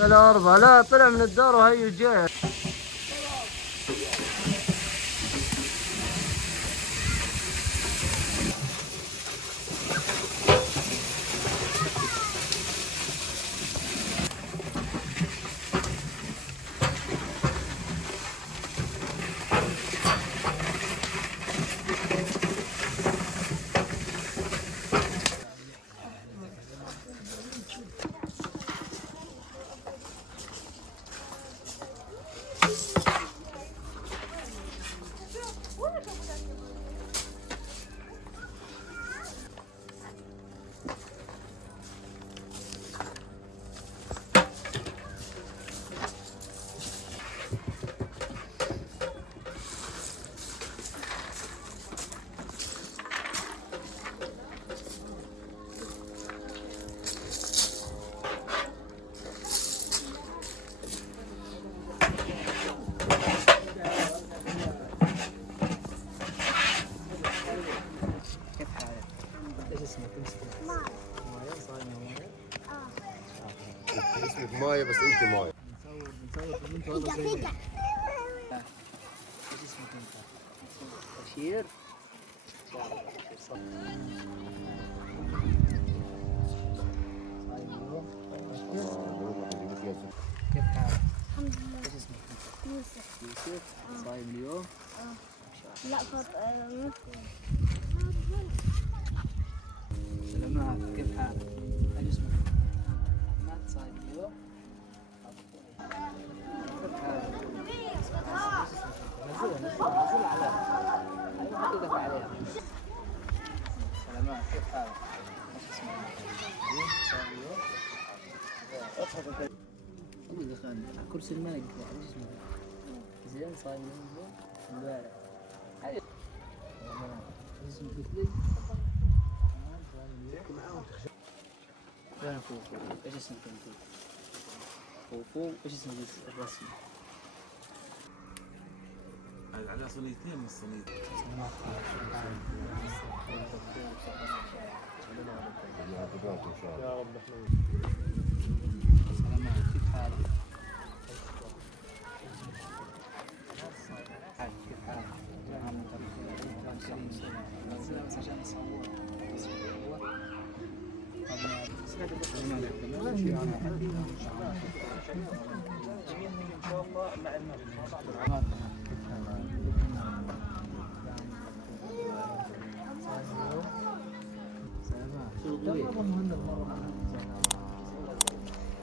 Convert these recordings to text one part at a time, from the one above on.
الأربعة لا طلع من الدار وهي جاي. اسمك مايا بس انت مايا. نصور ايش اسمك انت؟ بشير؟ كيف حالك؟ الحمد لله. ايش اسمك انت؟ يوسف. يوسف؟ صايم اليوم؟ لا فاطمة. سلامات، كيف حالك؟ ايش اسمك؟ ما صايم اليوم؟ كيف حالك؟ نزلها عليها. ايوه حط ايدك عليها. سلامات، كيف حالك؟ ايش اسمك؟ صايم اليوم؟ اضحك انت. دخلنا على كرسي الملك. ايش اسمك؟ زين صايم اليوم؟ امبارح. ايش اسمك قلت لي؟ وين فوفو؟ ايش اسمك انت؟ فوفو، ايش اسمك الرسمي؟ على صينيتين من الصينية. يا رب. سلامات، كيف حالك؟ كيف حالك؟ بس عشان نصور.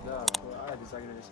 لا عادي ساقنا ليش